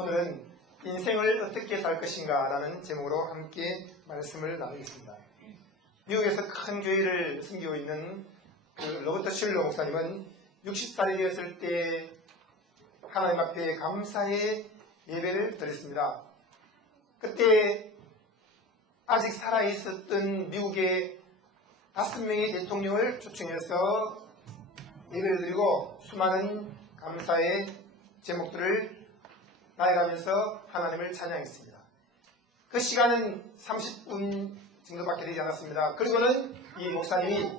오늘은 인생을 어떻게 살 것인가 라는 제목으로 함께 말씀을 나누겠습니다. 미국에서 큰 교회를 섬기고 있는 로버트 슐러 목사님은 60살이 되었을 때 하나님 앞에 감사의 예배를 드렸습니다. 그때 아직 살아있었던 미국의 5명의 대통령을 초청해서 예배를 드리고 수많은 감사의 제목들을 나열하면서 하나님을 찬양했습니다. 그 시간은 30분 정도밖에 되지 않았습니다. 그리고는 이 목사님이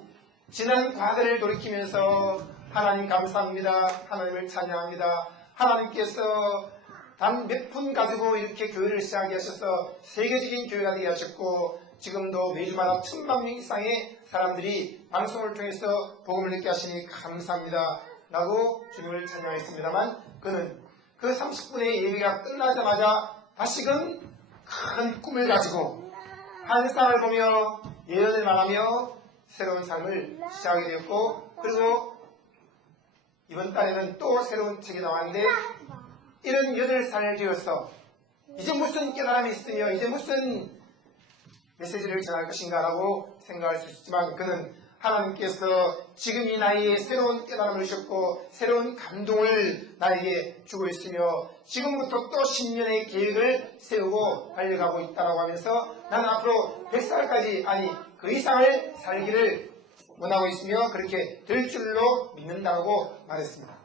지난 과거를 돌이키면서 하나님 감사합니다. 하나님을 찬양합니다. 하나님께서 단 몇 분 가지고 이렇게 교회를 시작하게 하셔서 세계적인 교회가 되게 하셨고 지금도 매주마다 1000만 명 이상의 사람들이 방송을 통해서 복음을 듣게 하시니 감사합니다 라고 주님을 찬양했습니다만 그는 그 30분의 예배가 끝나자마자 다시금 큰 꿈을 가지고 환상을 보며 예언을 말하며 새로운 삶을 시작하게 되었고, 그리고 이번 달에는 또 새로운 책이 나왔는데 78살 되어서 이제 무슨 깨달음이 있으며 이제 무슨 메시지를 전할 것인가 라고 생각할 수 있지만 그는 하나님께서 지금 이 나이에 새로운 깨달음을 주셨고 새로운 감동을 나에게 주고 있으며 지금부터 또 10년의 계획을 세우고 달려가고 있다고 하면서 나는 앞으로 100살까지 아니 그 이상을 살기를 원하고 있으며 그렇게 될 줄로 믿는다고 말했습니다.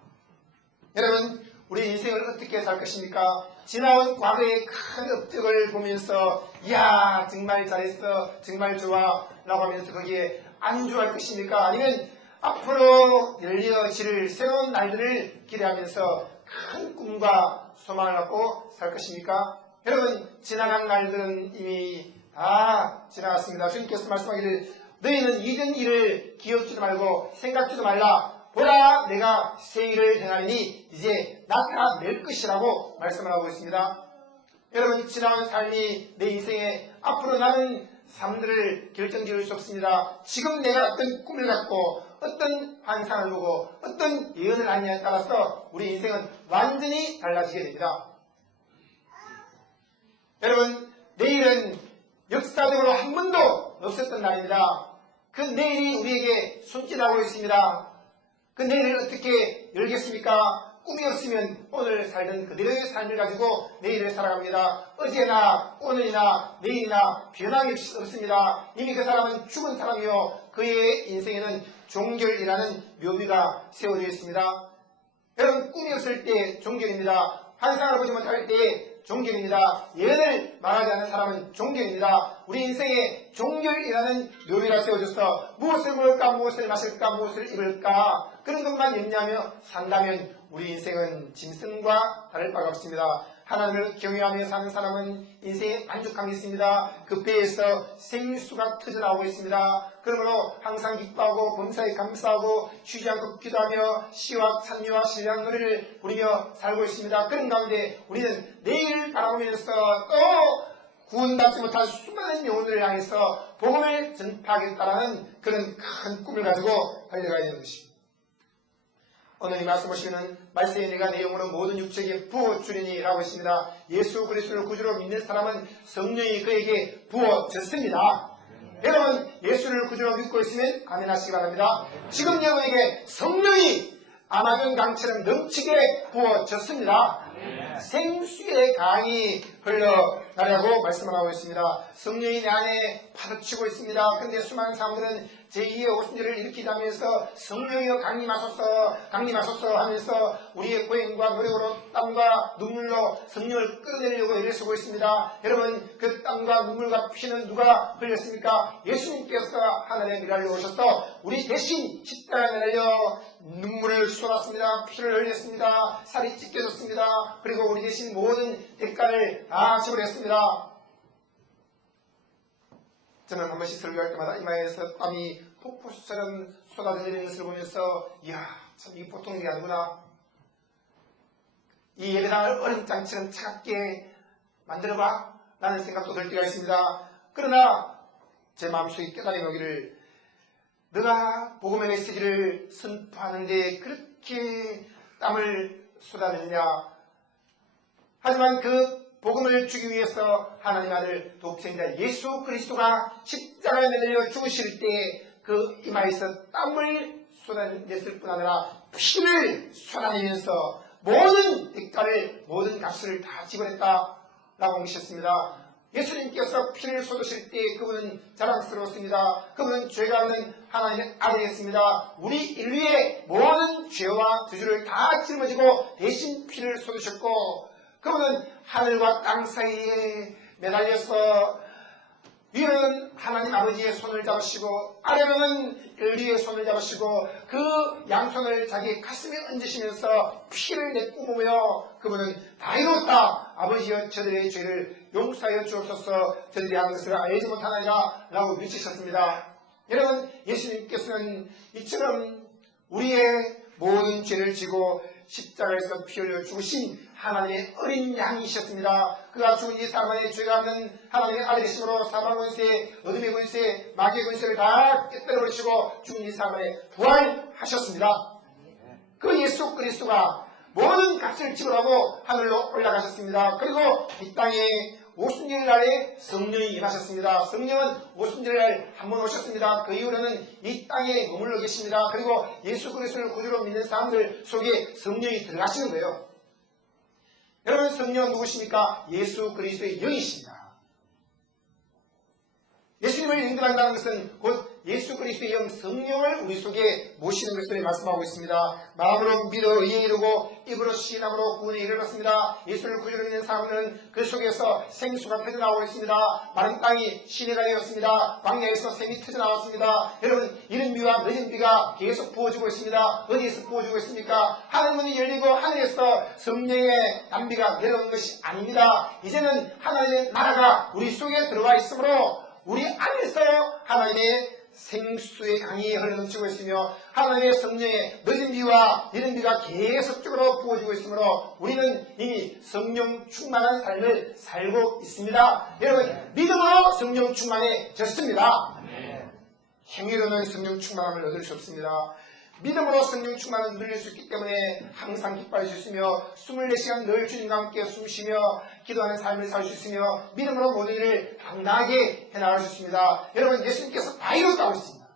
여러분, 우리 인생을 어떻게 살 것입니까? 지나온 과거의 큰 업적을 보면서 이야 정말 잘했어 정말 좋아 라고 하면서 거기에 안주할 것입니까? 아니면 앞으로 열려질 새로운 날들을 기대하면서 큰 꿈과 소망을 갖고 살 것입니까? 여러분, 지나간 날들은 이미 다 지나갔습니다. 주님께서 말씀하기를 너희는 이전 일을 기억지도 말고 생각지도 말라. 보라 내가 새 일을 행하리니 이제 나타낼 것이라고 말씀을 하고 있습니다. 여러분, 지나간 삶이 내 인생에 앞으로 나는 삶들을 결정지을 수 없습니다. 지금 내가 어떤 꿈을 갖고 어떤 환상을 보고 어떤 예언을 하느냐에 따라서 우리 인생은 완전히 달라지게 됩니다. 여러분, 내일은 역사적으로 한 번도 없었던 날입니다. 그 내일이 우리에게 손짓하고 있습니다. 그 내일을 어떻게 열겠습니까? 꿈이 없으면 오늘 살던 그대로의 삶을 가지고 내일을 살아갑니다. 어제나 오늘이나 내일이나 변함이 없습니다. 이미 그 사람은 죽은 사람이요 그의 인생에는 종결이라는 묘비가 세워져 있습니다. 여러분, 꿈이 없을 때 종결입니다. 환상을 보지 못할 때 종결입니다. 예언을 말하지 않는 사람은 종결입니다. 우리 인생에 종결이라는 묘비가 세워져서 무엇을 먹을까 무엇을 마실까 무엇을 입을까 그런 것만 염려하며 산다면 우리 인생은 짐승과 다를 바가 없습니다. 하나님을 경외하며 사는 사람은 인생에 만족함이 있습니다. 그 배에서 생수가 터져나오고 있습니다. 그러므로 항상 기뻐하고 범사에 감사하고 쉬지 않고 기도하며 시와 찬미와 신뢰한 노래를 부르며 살고 있습니다. 그런 가운데 우리는 내일을 바라보면서 또 구원받지 못한 수많은 영혼들을 향해서 복음을 전파하겠다라는 그런 큰 꿈을 가지고 달려가야 되는 것입니다. 오늘 이 말씀 보시면 말세에 내가 내 영으로 모든 육체에게 부어주리니 라고 했습니다. 예수 그리스도를 구주로 믿는 사람은 성령이 그에게 부어졌습니다. 여러분, 예수를 구주로 믿고 있으면 아멘 하시기 바랍니다. 지금 여러분에게 성령이 아마존 강처럼 넘치게 부어졌습니다. 생수의 강이 흘러가려고 말씀을 하고 있습니다. 성령이 내 안에 파도치고 있습니다. 그런데 수많은 사람들은 제2의 오순절을 일으키자면서 성령이여 강림하소서 강림하소서 하면서 우리의 고행과 노력으로 땀과 눈물로 성령을 끌어내려고 애를 쓰고 있습니다. 여러분, 그 땀과 눈물과 피는 누가 흘렸습니까? 예수님께서 하늘에 미랄려 오셔서 우리 대신 십자가에 내려 눈물을 쏟았습니다. 피를 흘렸습니다. 살이 찢겨졌습니다. 그리고 우리 대신 모든 대가를 다 지불했습니다. 저는 한 번씩 설교할 때마다 이마에서 땀이 폭포수처럼 쏟아지는 것을 보면서 이야 참 이게 보통 일이 아니구나. 이 예배당을 얼음장처럼 차갑게 만들어봐 라는 생각도 들 때가 있습니다. 그러나 제 마음속에 깨달음이 오기를 너가 복음의 메시지를 선포하는데 그렇게 땀을 쏟아내느냐 하지만 그 복음을 주기 위해서 하나님 아들 독생자 예수 그리스도가 십자가에 매달려 죽으실 때 그 이마에서 땀을 쏟아냈을 뿐 아니라 피를 쏟아내면서 모든 대가를, 모든 값을 다 지불했다라고 하셨습니다. 예수님께서 피를 쏟으실 때 그분은 자랑스러웠습니다. 그분은 죄가 없는 하나님의 아들이었습니다. 우리 인류의 모든 죄와 저주를 다 짊어지고 대신 피를 쏟으셨고, 그분은 하늘과 땅 사이에 매달려서 위로는 하나님 아버지의 손을 잡으시고 아래로는 인류의 손을 잡으시고 그 양손을 자기 가슴에 얹으시면서 피를 내뿜으며 그분은 다 이뤘다. 아버지여 저들의 죄를 용서하여 주옵소서. 저들이 하는 것을 알지 못하나이다 라고 외치셨습니다. 여러분, 예수님께서는 이처럼 우리의 모든 죄를 지고 십자가에서 피 흘려 죽으신 하나님의 어린 양이셨습니다. 그가 죽은 이 사람의 죄가 없는 하나님의 아들이심으로 사망 권세, 어둠의 권세, 마귀의 권세를 다 깨뜨려버리시고 죽은 이 사람의 부활하셨습니다. 그 예수 그리스도가 모든 값을 지불하고 하늘로 올라가셨습니다. 그리고 이 땅에 오순절날에 성령이 임하셨습니다. 성령은 오순절날 한 번 오셨습니다. 그 이후로는 이 땅에 머물러 계십니다. 그리고 예수 그리스도를 구주로 믿는 사람들 속에 성령이 들어가시는 거예요. 여러분, 성령은 누구십니까? 예수 그리스도의 영이십니다. 예수님을 인정한다는 것은 곧 예수 그리스도의 영 성령을 우리 속에 모시는 것을 말씀하고 있습니다. 마음으로 믿어 의에 이르고 입으로 시인함으로 구원에 이르렀습니다. 예수를 구주로 믿는 사람들은 그 속에서 생수가 터져나오고 있습니다. 마른 땅이 시내가 되었습니다. 광야에서 샘이 터져나왔습니다. 여러분, 이른 비와 늦은 비가 계속 부어주고 있습니다. 어디에서 부어주고 있습니까? 하늘문이 열리고 하늘에서 성령의 단비가 내려오는 것이 아닙니다. 이제는 하나님의 나라가 우리 속에 들어와 있으므로 우리 안에서 하나님의 생수의 강이 흘러넘치고 있으며 하나님의 성령의 늦은 비와 이른 비가 계속적으로 부어지고 있으므로 우리는 이미 성령 충만한 삶을 살고 있습니다. 여러분, 믿음으로 성령 충만해졌습니다. 행위로는 성령 충만함을 얻을 수 없습니다. 믿음으로 성령 충만을 누릴 수 있기 때문에 항상 기뻐할 수 있으며 24시간 늘 주님과 함께 숨쉬며 기도하는 삶을 살 수 있으며 믿음으로 모든 일을 당당하게 해나갈 수 있습니다. 여러분, 예수님께서 다 이뤘다고 했습니다.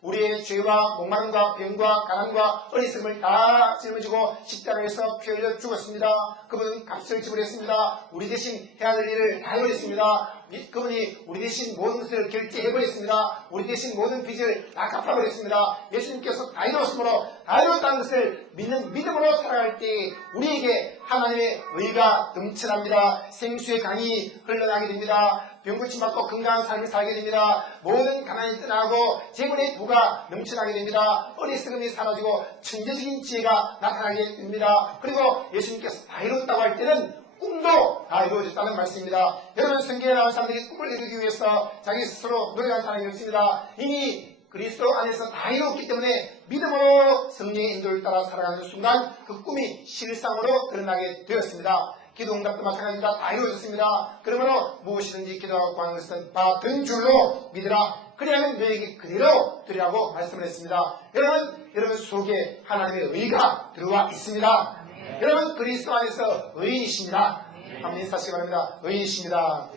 우리의 죄와 목마름과 병과 가난과 어리석음을 다 짊어지고 십자가에서 피 흘려 죽었습니다. 그분은 값을 지불했습니다. 우리 대신 해야 될 일을 다 해버렸습니다. 그분이 우리 대신 모든 것을 결제해버렸습니다. 우리 대신 모든 빚을 다 갚아버렸습니다. 예수님께서 다 이뤘으므로 다 이뤘다는 것을 믿는 믿음으로 살아갈 때 우리에게 하나님의 의가 넘쳐납니다. 생수의 강이 흘러나게 됩니다. 병고침받고 건강한 삶을 살게 됩니다. 모든 가난이 떠나고 재물의 부가 넘쳐나게 됩니다. 어리석음이 사라지고 천재적인 지혜가 나타나게 됩니다. 그리고 예수님께서 다 이뤘다고 할 때는 꿈도 다 이루어졌다는 말씀입니다. 여러분, 성경에 나온 사람들이 꿈을 이루기 위해서 자기 스스로 노력한 사람이 없습니다. 이미 그리스도 안에서 다 이루었기 때문에 믿음으로 성령의 인도를 따라 살아가는 순간 그 꿈이 실상으로 드러나게 되었습니다. 기도 응답도 마찬가지입니다. 다 이루어졌습니다. 그러므로 무엇이든지 기도하고 구하는 것은 받은 줄로 믿으라. 그리하면 너에게 그대로 드리라고 말씀을 했습니다. 여러분 속에 하나님의 의가 들어와 있습니다. 여러분, 그리스도 안에서 의인이십니다. 한번 인사하시기 바랍니다. 의인이십니다.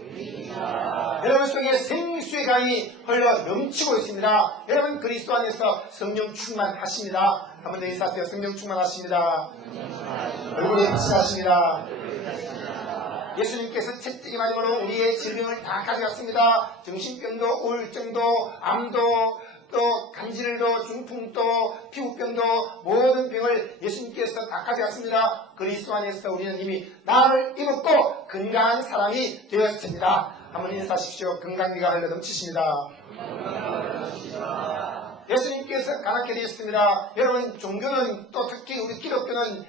여러분 속에 생수의 강이 흘러 넘치고 있습니다. 여러분, 그리스도 안에서 성령 충만하십니다. 한번 더 인사하세요. 성령 충만하십니다. 얼굴에 빛이 나십니다. 예수님께서 채찍이 맞음으로 우리의 질병을 다 가져갔습니다. 정신병도, 우울증도, 암도, 또 간질도, 중풍도, 피부병도, 모든 병을 예수님께서 다 가져갔습니다. 그리스도 안에서 우리는 이미 나를 입었고 건강한 사람이 되었습니다. 한번 인사하십시오. 건강미가 흘러 넘치십니다. 예수님께서 가난하게 되었습니다. 여러분, 종교는 또 특히 우리 기독교는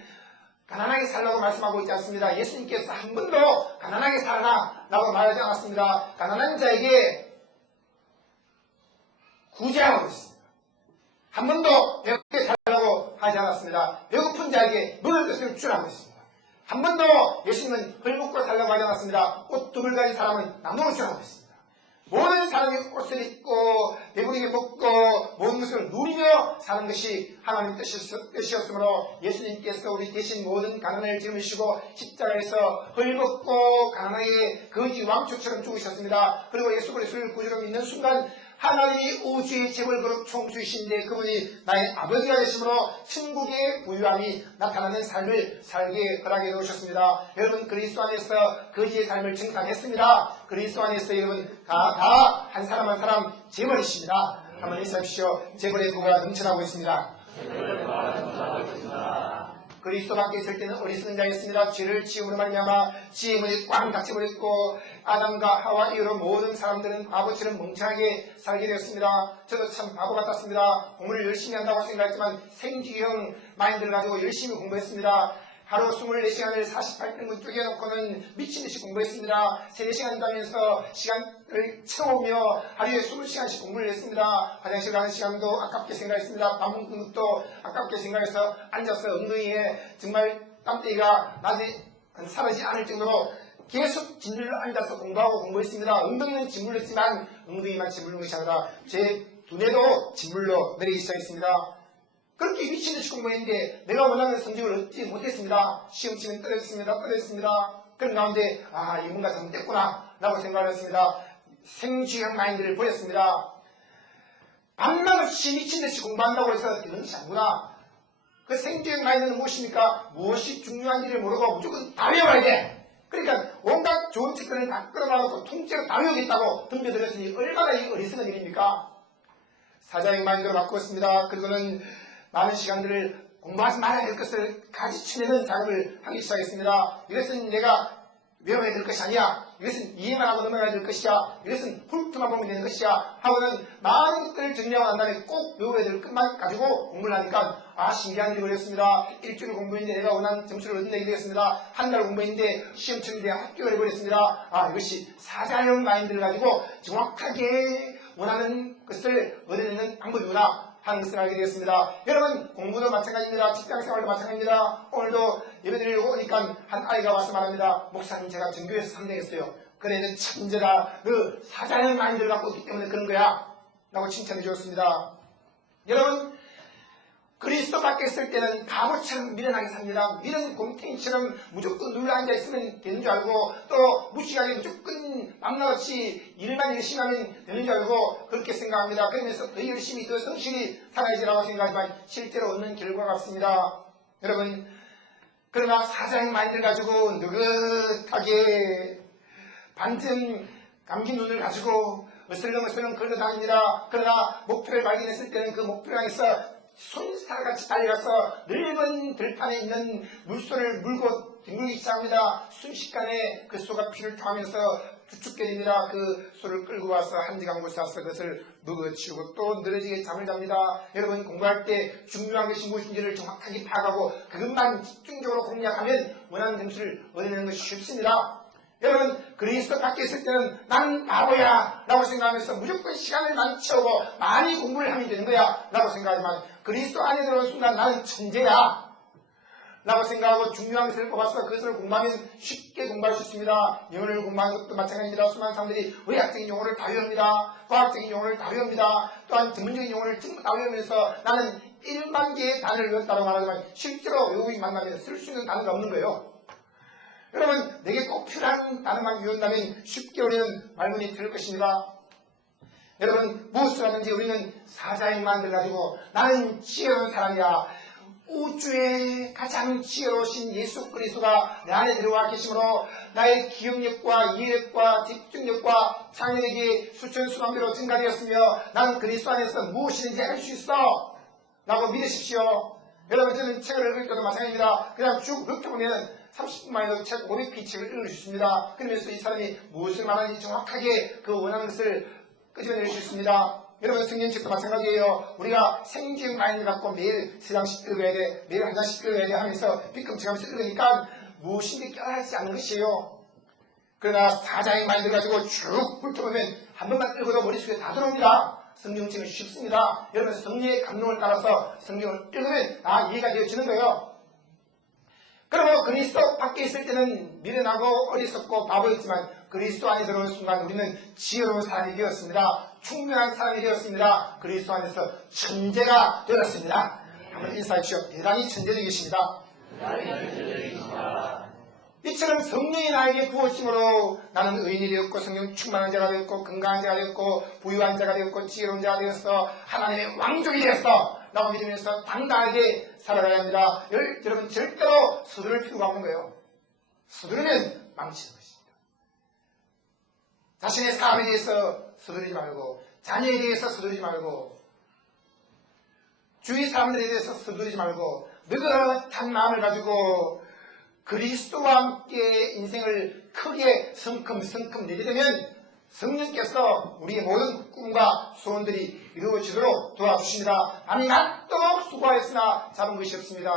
가난하게 살라고 말씀하고 있지 않습니다. 예수님께서 한 번도 가난하게 살아라 라고 말하지 않았습니다. 가난한 자에게 구제하고 있습니다. 한 번도 배고프게 살라고 하지 않았습니다. 배고픈 자에게 먹을 것을 주라고 했습니다. 한 번도 예수님은 헐벗고 살라고 하지 않았습니다. 옷 두 벌 가진 사람은 나누어 주라고 했습니다. 모든 사람이 옷을 입고 배부르게 먹고 모든 것을 누리며 사는 것이 하나님 뜻이었으므로 예수님께서 우리 대신 모든 가난을 짊으시고 십자가에서 헐벗고 가난하게 거지 왕초처럼 죽으셨습니다. 그리고 예수 그리스도를 구주로 믿는 순간 하나님이 우주의 재벌 그룹 총수이신데 그분이 나의 아버지가 되심으로 천국의 부유함이 나타나는 삶을 살게 허락해 놓으셨습니다. 여러분 그리스도 안에서 거지의 삶을 증상했습니다. 그리스도 안에서 여러분 다 한 사람 한 사람 재벌이십니다. 한번 인사하십시오. 재벌의 부가 넘쳐나고 있습니다. 그리스도 밖에 있을 때는 어리석은 자였습니다. 죄를 지음으로 말미암아 지혜 문이 꽝 닫혀버렸고 아담과 하와 이후로 모든 사람들은 바보처럼 멍청하게 살게 되었습니다. 저도 참 바보 같았습니다. 공부를 열심히 한다고 생각했지만 생쥐형 마인드를 가지고 열심히 공부했습니다. 하루 24시간을 48분을 쪼개놓고는 미친듯이 공부했습니다. 3시간 자면서 시간을 채우며 하루에 20시간씩 공부를 했습니다. 화장실 가는 시간도 아깝게 생각했습니다. 밥 먹는 것도 아깝게 생각해서 앉아서 엉덩이에 정말 땀대기가 낮에 사라지지 않을 정도로 계속 짓눌러 앉아서 공부하고 공부했습니다. 엉덩이는 짓눌렀지만 엉덩이만 짓누른 것이 아니라 제 두뇌도 짓눌러 내리기 시작했습니다. 그렇게 미친듯이 공부했는데 내가 원하는 성적을 얻지 못했습니다. 시험 치면 떨어졌습니다. 그런 가운데 이 뭔가 잘못됐구나 라고 생각을 했습니다. 생쥐형 마인드를 보였습니다. 밤낮 없이 미친듯이 공부한다고 해서 되는 것이 아니구나. 그 생쥐형 마인드는 무엇입니까? 무엇이 중요한지를 모르고 무조건 다 외워야 돼. 그러니까 온갖 좋은 책들을 다 끌어가고 통째로 다 외우겠다고 덤벼들었으니 얼마나 이 어리석은 일입니까? 사자형 마인드로 바꾸었습니다. 그리고는 많은 시간들을 공부하지 말아야 할 것을 가지치려는 작업을 하기 시작했습니다. 이것은 내가 외워야 될 것이 아니야. 이것은 이해만 하고 넘어가야 될 것이야. 이것은 훑어만 보면 되는 것이야. 하고는 많은 것들을 정리하고 난 다음에 꼭 외워야 될 것만 가지고 공부를 하니까 신기한 일이 벌어졌습니다. 일주일 공부했는데 내가 원하는 점수를 얻어내게 되었습니다. 한 달 공부했는데 시험 치는데 합격을 해버렸습니다. 이것이 사자형 마인드를 가지고 정확하게 원하는 것을 얻어내는 방법이구나 하는 것을 알게 되었습니다. 여러분 공부도 마찬가지입니다. 직장생활도 마찬가지입니다. 오늘도 예배드리려고 오니까 한 아이가 와서 말합니다. 목사님 제가 전교에서 3등 했어요. 그래 너 천재다. 너 사자형 마인드를 갖고 있기 때문에 그런 거야 라고 칭찬해 주었습니다. 여러분 그리스도 밖에 있을 때는 바보처럼 미련하게 삽니다. 미련 곰탱이처럼 무조건 눌러 앉아있으면 되는 줄 알고 또 무식하게 무조건 막나없이 일만 열심히 하면 되는 줄 알고 그렇게 생각합니다. 그러면서 더 열심히 더 성실히 살아야지라고 생각하지만 실제로 얻는 결과가 없습니다. 여러분 그러나 사자형 마인드를 가지고 느긋하게 반쯤 감긴 눈을 가지고 어슬렁어슬렁 걸어다닙니다. 그러나 목표를 발견했을 때는 그 목표를 향해서 손살같이 달려가서 넓은 들판에 있는 물소를 물고 뒹굴기 시작합니다. 순식간에 그 소가 피를 토하면서 주축게 됩니다. 그 소를 끌고 와서 한지간 곳에 와서 그것을 먹어치우고 또 늘어지게 잠을 잡니다. 여러분 공부할 때 중요한 것이 무엇인지를 정확하게 파악하고 그것만 집중적으로 공략하면 원하는 점수를 얻어내는 것이 쉽습니다. 여러분 그리스도 밖에 있을 때는 난 바보야 라고 생각하면서 무조건 시간을 많이 채우고 많이 공부를 하면 되는 거야 라고 생각하지만 그리스도 안에 들어온 순간 나는 천재야 라고 생각하고 중요한 것을 뽑아서 그것을 공부하면 쉽게 공부할 수 있습니다. 영어를 공부하는 것도 마찬가지입니다. 수많은 사람들이 의학적인 용어를 다 외웁니다. 과학적인 용어를 다 외웁니다. 또한 전문적인 용어를 전부 다 외우면서 나는 1만 개의 단어를 외웠다고 말하지만 실제로 외우기 만나면 쓸 수 있는 단어가 없는 거예요. 여러분 내게 꼭 필요한 단어만 외운다면 쉽게 우리는 말문이 틀 것입니다. 여러분 무엇을 하든지 우리는 사자형 마인드를 가지고 나는 지혜로운 사람이야. 우주의 가장 지혜로우신 예수 그리스도가 내 안에 들어와 계심으로 나의 기억력과 이해력과 집중력과 창의력이 수천수만배로 증가되었으며 나는 그리스도 안에서 무엇이든지 할 수 있어 라고 믿으십시오. 여러분 저는 책을 읽을 때도 마찬가지입니다. 그냥 쭉 훑어보면 30분 만에도 책 500편 책을 읽을 수 있습니다. 그러면서 이 사람이 무엇을 말하는지 정확하게 그 원하는 것을 끄집어낼 수 있습니다. 여러분 성경책도 마찬가지예요. 우리가 생쥐형 마인드 갖고 매일 3장씩 읽어야 돼. 매일 1장씩 읽어야 돼 하면서 삐끔쳐가면서 읽으니까 무엇인지 깨달지 않는 것이에요. 그러나 사자형 마인드 가지고 쭉 훑어보면 한 번만 읽어도 머릿속에 다 들어옵니다. 성경책은 쉽습니다. 여러분 성령의 감동을 따라서 성경을 읽으면 다 이해가 되어지는 거예요. 그러므로 그리스도 밖에 있을 때는 미련하고 어리석고 바보였지만 그리스도 안에 들어오는 순간 우리는 지혜로운 사람이 되었습니다. 충분한 사람이 되었습니다. 그리스도 안에서 천재가 되었습니다. 한번 인사해 주시오. 대단히 천재적이십니다. 이처럼 성령이 나에게 부어심으로 나는 의인이 되었고 성령 충만한 자가 되었고 건강한 자가 되었고 부유한 자가 되었고 지혜로운 자가 되었어. 하나님의 왕족이 되었어. 라고 믿으면서 당당하게 살아가야 합니다. 여러분 절대로 서두를 필요가 없는 거예요. 서두르면 망치는 것입니다. 자신의 삶에 대해서 서두르지 말고 자녀에 대해서 서두르지 말고 주위 사람들에 대해서 서두르지 말고 느긋한 마음을 가지고 그리스도와 함께 인생을 크게 성큼성큼 내게 되면 성령께서 우리의 모든 꿈과 소원들이 이루어지도록 도와주십니다. 나는 낮도록 수고하였으나 잡은 것이 없습니다.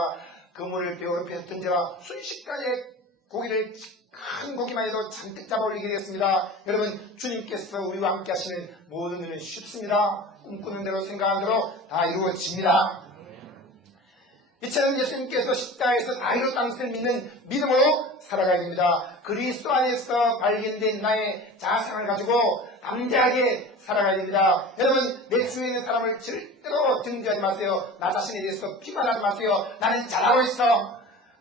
그물을 배 오른편에 던져라 순식간에 고기를 큰 고기만 해도 잔뜩 잡아 올리게 되었습니다. 여러분 주님께서 우리와 함께 하시는 모든 일은 쉽습니다. 꿈꾸는 대로 생각하는 대로 다 이루어집니다. 이처럼 예수님께서 십자가에서 다 이뤘다는 것을 믿는 믿음으로 살아가야 됩니다. 그리스도 안에서 발견된 나의 자상을 가지고 담대하게 살아가야 됩니다. 여러분 내 주위에 있는 사람을 절대로 정죄하지 마세요. 나 자신에 대해서 비판하지 마세요. 나는 잘하고 있어.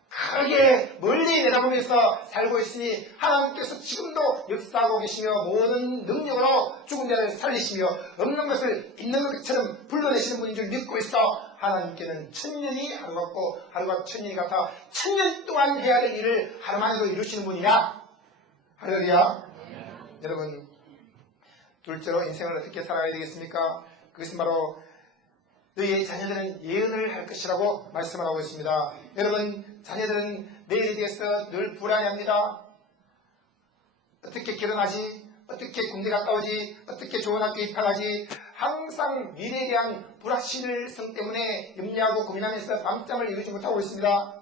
크게 멀리 내다보면서 살고 있으니 하나님께서 지금도 역사하고 계시며 모든 능력으로 죽은 자를 살리시며 없는 것을 있는 것처럼 불러내시는 분인 줄 믿고 있어. 하나님께는 천년이 하루 같고 하루가 천년이 같아 천년 동안 해야 될 일을 하루만에도 이루시는 분이냐? 할렐루야. 여러분 둘째로 인생을 어떻게 살아가야 되겠습니까? 그것은 바로 너희의 자녀들은 예언을 할 것이라고 말씀을 하고 있습니다. 여러분 자녀들은 내일에 대해서 늘 불안해합니다. 어떻게 결혼하지? 어떻게 군대 갔다 오지? 어떻게 좋은 학교 입학하지? 항상 미래에 대한 불확실성 때문에 염려하고 고민하면서 밤잠을 이루지 못하고 있습니다.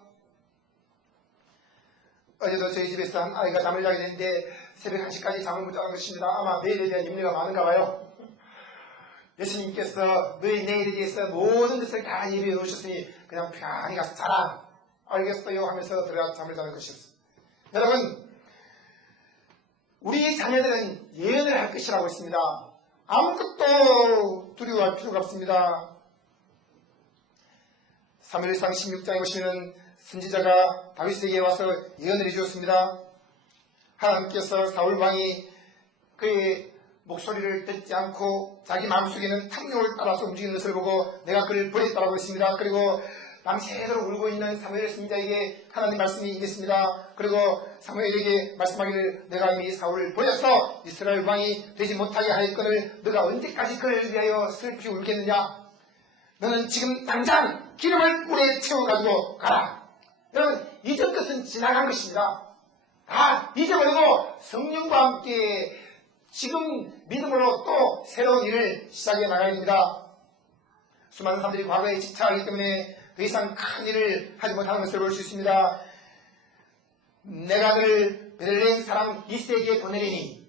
어제도 저희 집에서 한 아이가 잠을 자게 됐는데 새벽 1시까지 잠을 못 자는 것입니다. 아마 내일에 대한 염려가 많은가 봐요. 예수님께서 너희 내일에 대해서 모든 것을 다 예비해 놓으셨으니 그냥 편히 가서 자라. 알겠어요 하면서 들어가 잠을 자는 것이었어요. 여러분 우리 자녀들은 예언을 할 것이라고 했습니다. 아무것도 두려워할 필요가 없습니다. 사무엘상 16장에 보시면 선지자가 다윗에게 와서 예언을 해주었습니다. 하나님께서 사울 왕이 그의 목소리를 듣지 않고 자기 마음속에는 탐욕을 따라서 움직이는 것을 보고 내가 그를 버렸다고 했습니다. 그리고 밤새도록 울고 있는 사무엘 선지자에게 하나님 말씀이 있겠습니다. 그리고 사무엘에게 말씀하기를 내가 이미 사울을 버렸어. 이스라엘 왕이 되지 못하게 하였거늘 너가 언제까지 그를 위하여 슬피 울겠느냐. 너는 지금 당장 기름을 꿀에 채워가지고 가라. 여러분 이전 것은 지나간 것입니다. 다 잊어버리고 성령과 함께 지금 믿음으로 또 새로운 일을 시작해 나가야 됩니다. 수많은 사람들이 과거에 집착하기 때문에 더 이상 큰 일을 하지 못하는 것을 볼 수 있습니다. 내가 그를 베들레헴 사람 이세에게 보내리니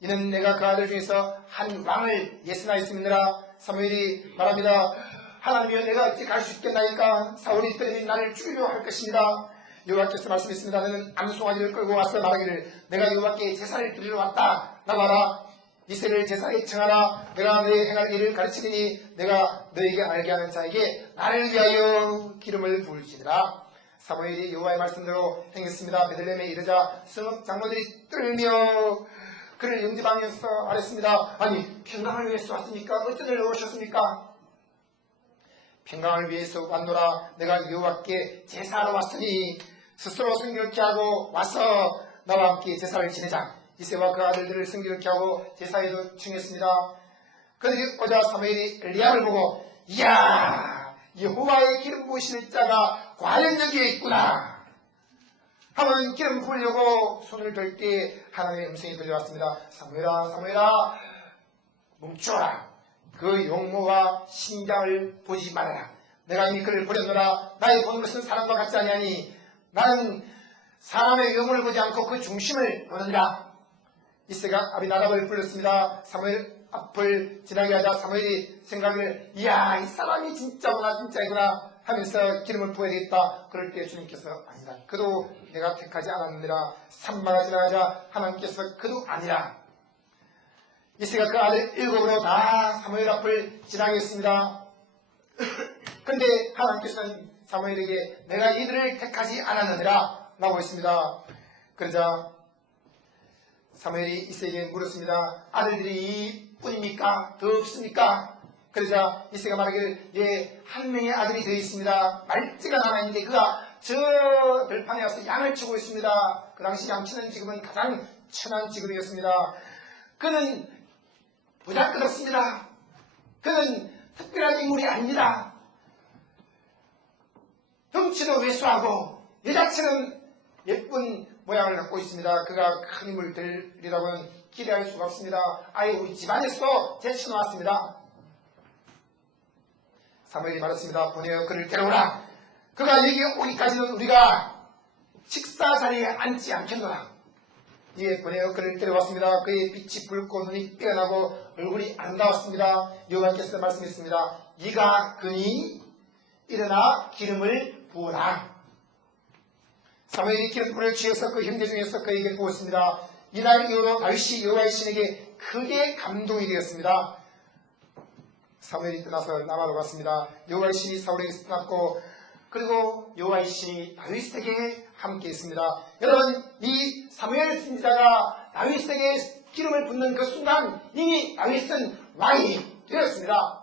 이는 내가 그 아들 중에서 한 왕을 예언하였음이니라. 사무엘이 말합니다. 하나님이여 내가 어찌 갈 수 있겠나이까. 사울이 때리면 나를 죽이려 할 것입니다. 여호와께서 말씀했습니다. 너는 암송아지를 끌고 와서 말하기를 내가 여호와께 제사를 드리러 왔다. 나가라. 이세를 제사에 청하라. 내가 너의 행할 일을 가르치리니 내가 너에게 알게 하는 자에게 나를 위하여 기름을 부을지니라. 사무엘이 여호와의 말씀대로 행했습니다. 베들레헴에 이르자 성읍 장로들이 떨며 그를 영접하면서 말했습니다. 아니 평강을 위해서 왔습니까? 어떤 일로 오셨습니까? 평강을 위해서 왔노라. 내가 여호와께 제사하러 왔으니 스스로 성결케 하고 와서 나와 함께 제사를 지내자. 이세와 그 아들들을 성결케 하고 제사에도 청했습니다. 그들이 오자 사무엘이 엘리야를 보고 이야 여호와의 기름 부으실 자가 과연 여기에 있구나 하면 기름 부으려고 손을 들 때 하나님의 음성이 들려왔습니다. 사무엘아 사무엘아 멈춰라. 그 용모가 심장을 보지 말아라. 내가 이미 그를 버렸노라. 나의 보는 것은 사람과 같지 아니하니 나는 사람의 외모를 보지 않고 그 중심을 보는다. 이세가 아비나답을 불렀습니다. 사무엘 앞을 지나게 하자 사무엘이 생각을 이야 이 사람이 진짜구나 진짜이구나 하면서 기름을 부어야 되겠다. 그럴 때 주님께서 아니다. 그도 내가 택하지 않았느니라. 산마가 지나가자 하나님께서 그도 아니라. 이새가 그 아들 7으로 다 사무엘 앞을 지나게 했습니다. 그런데 하나님께서는 사무엘에게 내가 이들을 택하지 않았느니라 라고 했습니다. 그러자 사무엘이 이새에게 물었습니다. 아들들이 뿐입니까? 더 없습니까? 그러자 이새가 말하기를 예, 한 명의 아들이 되어 있습니다. 말띠가 남아있는데 그가 저 들판에 와서 양을 치고 있습니다. 그 당시 양치는 직업은 가장 천한 직업이었습니다. 그는 부자끄럽습니다. 그는 특별한 인물이 아닙니다. 덩치도 왜소하고 여자처럼 예쁜 모양을 갖고 있습니다. 그가 큰 인물 되리라고는 기대할 수가 없습니다. 아예 우리 집안에서 제쳐놓았습니다. 사무엘이 말했습니다. 보내어 그를 데려오라. 그가 여기 오기까지는 우리가 식사 자리에 앉지 않겠노라. 이에 보내어 그를 데려왔습니다. 그의 빛이 붉고 눈이 빼어나고 얼굴이 아름다웠습니다. 여호와께서 말씀했습니다. 이가 그니 일어나 기름을 부으라. 사무엘이 기름불을 쥐어서 그 형제 중에서 그에게 부었습니다. 이날 이후로 다윗이 여호와의 신에게 크게 감동이 되었습니다. 사무엘이 떠나서 남아로 갔습니다. 여호와의 신이 사울에게서 떠났고 그리고 여호와의 신이 다윗에게 함께 있습니다. 여러분, 이 사무엘 선지자가 다윗에게 기름을 붓는 그 순간 이미 다윗은 왕이 되었습니다.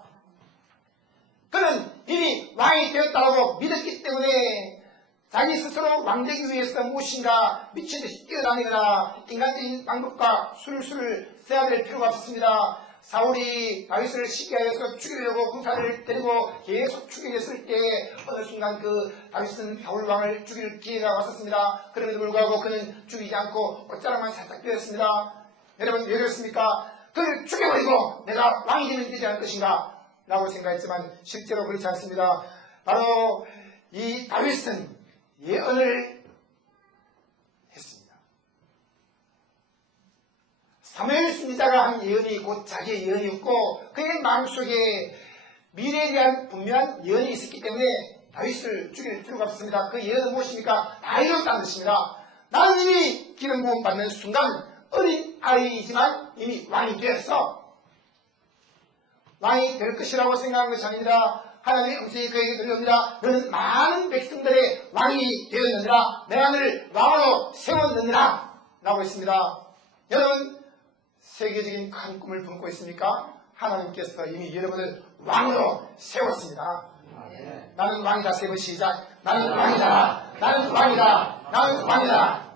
그는 이미 왕이 되었다고 믿었기 때문에 자기 스스로 왕되기 위해서 무엇인가 미친듯이 뛰어다니거나 인간적인 방법과 술을 써야 될 필요가 없었습니다. 사울이 다윗을 시기하여서 죽이려고 군사를 데리고 계속 죽이겠을 때 어느 순간 그 다윗은 사울 왕을 죽일 기회가 왔었습니다. 그럼에도 불구하고 그는 죽이지 않고 옷자락만 살짝 빼었습니다. 여러분 왜 그렇습니까? 그를 죽여버리고 내가 왕이 되면 되지 않을 것인가 라고 생각했지만 실제로 그렇지 않습니다. 바로 이 다윗은 예언을 했습니다. 사무엘 선지자가 한 예언이 곧 자기의 예언이었고 그의 마음속에 미래에 대한 분명한 예언이 있었기 때문에 다윗을 죽일 필요가 없습니다. 그 예언은 무엇입니까? 다 이뤘다는 것입니다. 나는 이미 기름 부음 받는 순간 어린 아이이지만 이미 왕이 되었어. 왕이 될 것이라고 생각한 것이 아닙니다. 하나님의 음성이 그에게 들려옵니다. 너는 많은 백성들의 왕이 되었느니라. 내가 너를 왕으로 세웠느니라 라고 했습니다. 여러분 세계적인 큰 꿈을 품고 있습니까? 하나님께서 이미 여러분을 왕으로 세웠습니다. 나는 왕이다. 세 번 시작. 나는 왕이다. 나는 왕이다. 나는 왕이다.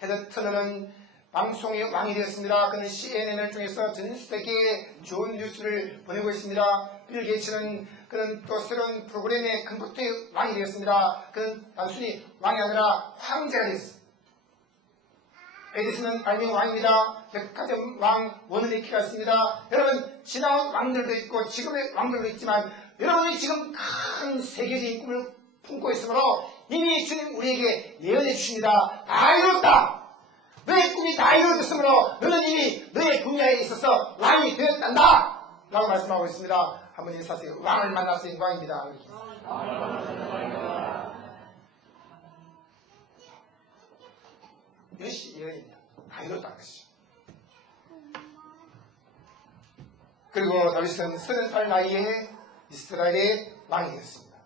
테드 터너는 방송의 왕이 되었습니다. 그는 CNN을 통해서 전 세계에 좋은 뉴스를 보내고 있습니다. 빌 게이츠는 그는 또 새로운 프로그램의 컴퓨터의 왕이 되었습니다. 그는 단순히 왕이 아니라 황제가 되었습니다. 에디슨은 발명 왕입니다. 백화점 왕 워너리키가 있습니다. 여러분 지나온 왕들도 있고 지금의 왕들도 있지만 여러분이 지금 큰 세계적인 꿈을 품고 있으므로 이미 주님 우리에게 예언해 주십니다. 다 이뤘다. 너의 꿈이 다 이루어졌으므로 너는 이미 너의 분야에 있어서 왕이 되었단다 라고 말씀하고 있습니다. 한번 인사하세요. 왕을 만나서 영광입니다. 이것이 예언입니다. 다 이뤘다는 것이죠. 그리고 다윗은 30살 나이에 이스라엘의 왕이 되었습니다.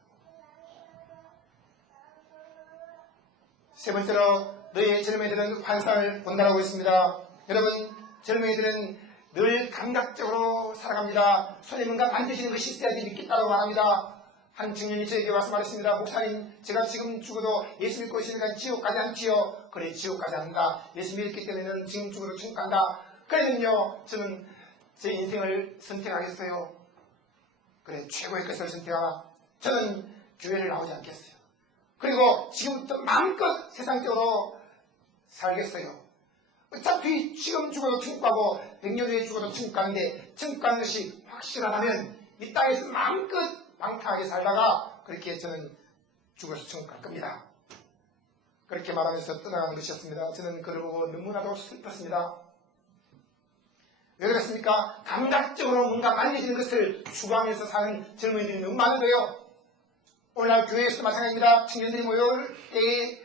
세 번째로 너희 젊은이들은 환상을 본다라고 했습니다. 여러분 젊은이들은 늘 감각적으로 살아갑니다. 손에 뭔가 만드시는 것이 있어야지 믿겠다고 말합니다. 한 청년이 저에게 와서 말했습니다. 목사님 제가 지금 죽어도 예수 믿고 있으니까 지옥 가지 않지요? 그래 지옥 가지 않는다. 예수 믿기 때문에는 지금 죽어도 천국 간다. 그러면요 저는 제 인생을 선택하겠어요. 그래 최고의 것을 선택하라. 저는 교회를 나오지 않겠어요. 그리고 지금부터 마음껏 세상적으로 살겠어요. 어차피 지금 죽어도 천국 가고 100년 후에 죽어도 천국 가는데 천국 가는 것이 확실하다면 이 땅에서 마음껏 방탕하게 살다가 그렇게 저는 죽어서 천국 갈 겁니다. 그렇게 말하면서 떠나가는 것이었습니다. 저는 그를 보고 너무나도 슬펐습니다. 왜 그렇습니까? 감각적으로 뭔가 만져지는 것을 추구하면서 사는 젊은이들이 너무 많은 거예요. 오늘날 교회에서도 마찬가지입니다. 청년들이 모여올 때에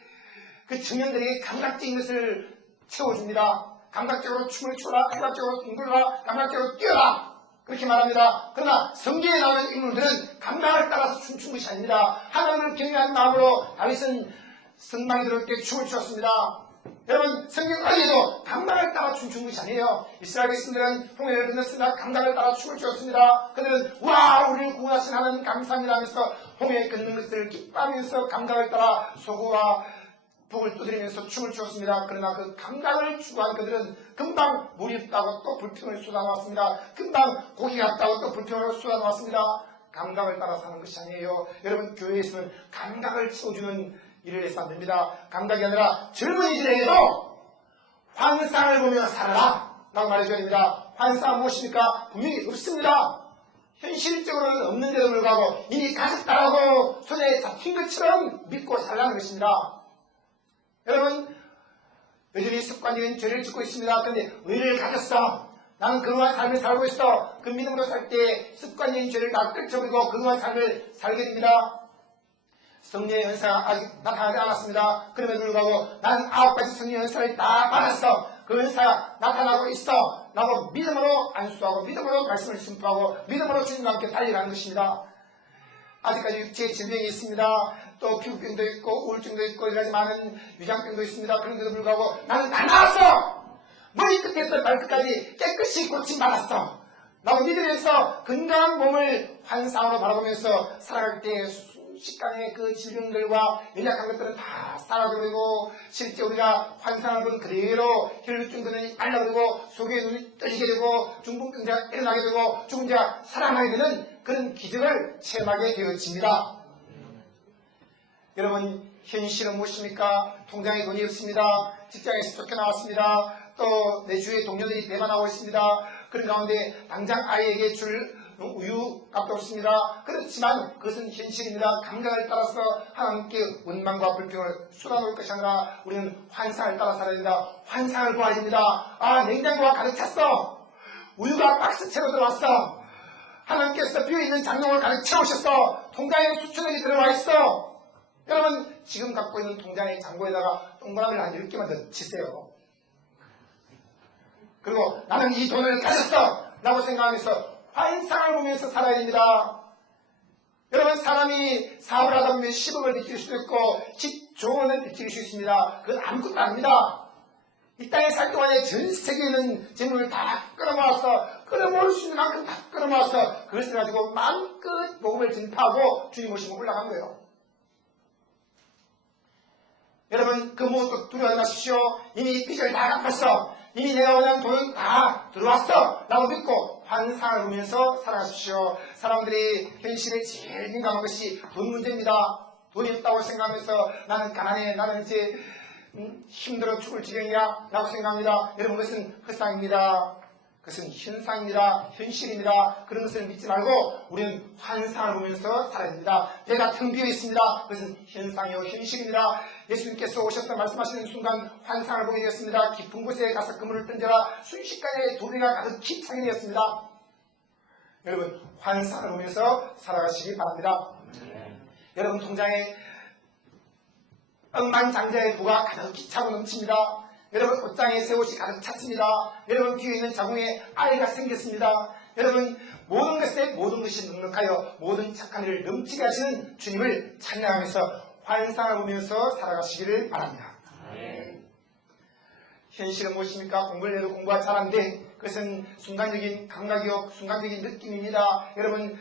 그 청년들에게 감각적인 것을 채워줍니다. 감각적으로 춤을 춰라, 감각적으로 둥글라, 감각적으로 뛰어라, 그렇게 말합니다. 그러나 성경에 나오는 인물들은 감각을 따라서 춤춘 것이 아닙니다. 하나님을 경외하는 마음으로 다윗은 성막에 들어올 때 춤을 추었습니다. 여러분, 성경 어디에도 감각을 따라 춤춘 것이 아니에요. 이스라엘 백성들은 홍해를 건넜습니다. 감각을 따라 춤을 추었습니다. 그들은 와, 우리를 구원하신 하나님 감사합니다 하면서 홍해에 걷는 것을 기뻐하면서 감각을 따라 소고와 북을 두드리면서 춤을 추었습니다. 그러나 그 감각을 추구한 그들은 금방 물이 없다고 또 불평을 쏟아놓았습니다. 금방 고기가 없다고 또 불평을 쏟아놓았습니다. 감각을 따라 사는 것이 아니에요. 여러분, 교회에서는 감각을 채워주는 일을 해서 안 됩니다. 감각이 아니라 젊은이들에게도 환상을 보며 살아라 라고 말해줘야 됩니다. 환상은 무엇입니까? 분명히 없습니다. 현실적으로는 없는데도 불구하고 이미 가졌다라고 손에 잡힌 것처럼 믿고 살라는 것입니다. 여러분, 여전히 습관적인 죄를 짓고 있습니다. 그런데 의를 가졌어. 나는 그러한 삶을 살고 있어. 그 믿음으로 살 때 습관적인 죄를 다 떨쳐버리고 그러한 삶을 살게 됩니다. 성령의 은사가 아직 나타나지 않았습니다. 그럼에도 불구하고 나는 9가지 성령의 은사를 다 받았어. 그 은사가 나타나고 있어. 라고 믿음으로 안수하고 믿음으로 말씀을 선포하고 믿음으로 주님과 함께 달려가는 것입니다. 아직까지 육체의 질병이 있습니다. 또 피부병도 있고 우울증도 있고 이러지 많은 위장병도 있습니다. 그런데도 불구하고 나는 다 나았어. 머리끝에서 발끝까지 깨끗이 고침받았어. 라고 믿으면서 건강한 몸을 환상으로 바라보면서 살아갈 때 순식간에 그 질병들과 연약한 것들은 다 사라져버리고 실제 우리가 환상을 본 그대로 혈류증들은 알라버리고 속에 눈이 떠지게 되고 중풍병자가 일어나게 되고 죽은 자가 살아나게 되는 그런 기적을 체험하게 되어집니다. 여러분, 현실은 무엇입니까? 통장에 돈이 없습니다. 직장에서 쫓겨나왔습니다. 또 내 주위에 동료들이 배반하고 있습니다. 그런 가운데 당장 아이에게 줄 우유 값도 없습니다. 그렇지만 그것은 현실입니다. 감각을 따라서 하나님께 원망과 불평을 쏟아놓을 것이 아니라 우리는 환상을 따라 살아야 된다. 환상을 보아야 됩니다. 아, 냉장고가 가득 찼어. 우유가 박스채로 들어왔어. 하나님께서 비어있는 장롱을 가득 채우셨어. 통장에 수천억이 들어와 있어. 여러분, 지금 갖고 있는 통장의 잔고에다가 동그라미를 한 10개만 더 치세요. 그리고 나는 이 돈을 가졌어 라고 생각하면서 환상을 보면서 살아야 됩니다. 여러분, 사람이 사업을 하다 보면 10억을 느낄 수도 있고 10조 원을 느낄 수 있습니다. 그건 아무것도 아닙니다. 이 땅에 살 동안에 전 세계에 있는 재물을 다 끌어모아서 끌어모을 수 있는 만큼 다 끌어모아서 그것을 가지고 마음껏 복음을 전파하고 주님 모시고 올라간 거예요. 여러분, 그 무엇도 두려워하지 마십시오. 이미 빚을 다 갚았어. 이미 내가 원하는 돈은 다 들어왔어 라고 믿고 환상을 보면서 살아가십시오. 사람들이 현실에 제일 민감한 것이 돈 문제입니다. 돈이 없다고 생각하면서 나는 가난해, 나는 이제 힘들어 죽을 지경이야 라고 생각합니다. 여러분, 그것은 헛상입니다. 그것은 현상입니다. 현실입니다. 그런 것을 믿지 말고 우리는 환상을 보면서 살아야 됩니다. 배가 텅 비어 있습니다. 그것은 현상이요 현실입니다. 예수님께서 오셔서 말씀하시는 순간 환상을 보게 되었습니다. 깊은 곳에 가서 그물을 던져라. 순식간에 도리가 가득히 차게 되었습니다. 여러분, 환상을 보면서 살아가시기 바랍니다. 여러분, 통장에 억만장자의 부가 가득히 차고 넘칩니다. 여러분, 옷장에 새 옷이 가득 찼습니다. 여러분, 뒤에 있는 자궁에 아이가 생겼습니다. 여러분, 모든 것이 넉넉하여 모든 착한 일을 넘치게 하시는 주님을 찬양하면서 환상을 보면서 살아가시기를 바랍니다. 현실은 무엇입니까? 공부를 해도 공부가 잘 안 돼. 그것은 순간적인 감각이요, 순간적인 느낌입니다. 여러분,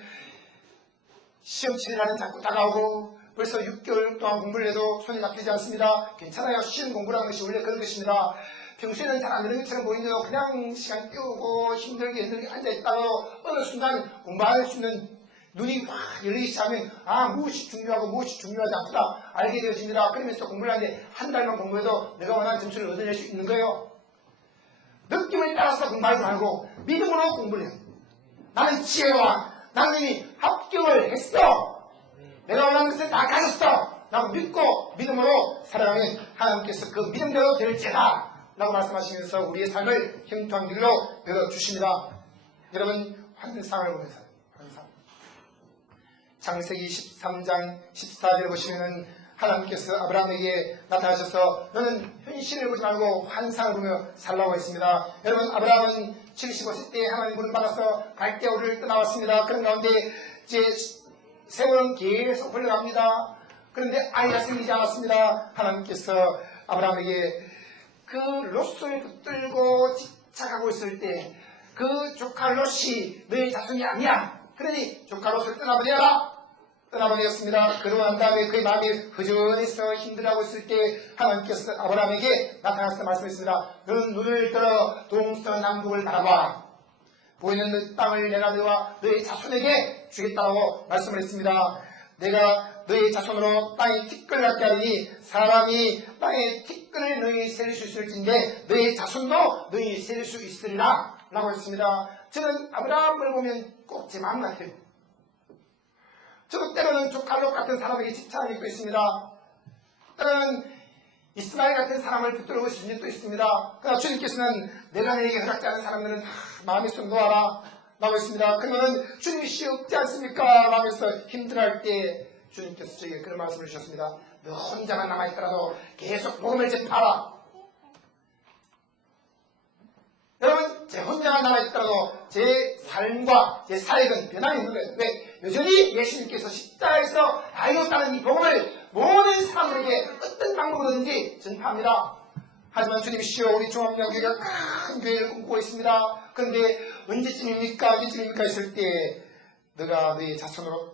시험 치는 날은 자꾸 다가오고 벌써 6개월 동안 공부를 해도 손이 잡히지 않습니다. 괜찮아요. 쉬운 공부라는 것이 원래 그런 것입니다. 평소에는 잘 안 되는 것처럼 보이는데도 그냥 시간 때우고 힘들게 앉아있다고 어느 순간 공부할 수 있는 눈이 확 열리기 시작하면 무엇이 중요하고 무엇이 중요하지 않구나 알게 되어집니다. 그러면서 공부를 하는데 한 달만 공부해도 내가 원하는 점수를 얻어낼 수 있는 거예요. 느낌을 따라서 공부하지 말고 믿음으로 공부를 해요. 나는 지혜와 나는 이미 합격을 했어. 내가 원하는 것을 다 가졌어 라고 믿고 믿음으로 살아가면 하나님께서 그 믿음대로 될지다 라고 말씀하시면서 우리의 삶을 형통한 길로 열어주십니다. 여러분, 환상을 보면서 환상. 창세기 13장 14절 보시면은 하나님께서 아브라함에게 나타나셔서 너는 현실을 보지 말고 환상을 보며 살라고 했습니다. 여러분, 아브라함은 75세 때 하나님 부름 받아서 갈대아우를 떠나왔습니다. 그런 가운데 이제 세월은 계속 흘러갑니다. 그런데 아이가 생기지 않았습니다. 하나님께서 아브라함에게 그 롯을 붙들고 집착하고 있을 때 그 조카 롯이 너의 자손이 아니야. 그러니 조카 롯을 떠나보내었습니다. 그러고 난 다음에 그의 마음이 허전해서 힘들어하고 있을 때 하나님께서 아브라함에게 나타나서 말씀했습니다. 너는 눈을 들어 동서남북을 바라봐. 보이는 그 땅을 내가 너와 너의 자손에게 주겠다고 말씀을 했습니다. 내가 너의 자손으로 땅의 티끌을 갖게 하리니 사람이 땅의 티끌을 너희 세릴 수 있을진데 너의 자손도 너희 세릴 수 있으리라 라고 했습니다. 저는 아브라함을 보면 꼭 제 마음 같아요. 저도 때로는 조카 롯 같은 사람에게 집착을 입고 있습니다. 때로는 이스마엘 같은 사람을 붙들고 싶은 일도 있습니다. 그러나 주님께서는 내가 내게 허락지 않은 사람들은 마음에 좀 놓아라 라고 했습니다. 그러면 주님이 시 없지 않습니까? 마음에서 힘들어할 때 주님께서 저에게 그런 말씀을 주셨습니다. 너 혼자만 남아있더라도 계속 복음을 전파하라. 여러분, 제 혼자만 남아있더라도 제 삶과 제 사역은 변함이 있는 거예요. 왜? 여전히 예수님께서 십자가에서 아이었다는 이 복음을 모든 사람들에게 어떤 방법으로든지 전파합니다. 하지만 주님이시여 우리 종합영교회가 큰 교회를 꿈꾸고 있습니다. 그런데 언제쯤입니까 했을 때 내가 너의 자손으로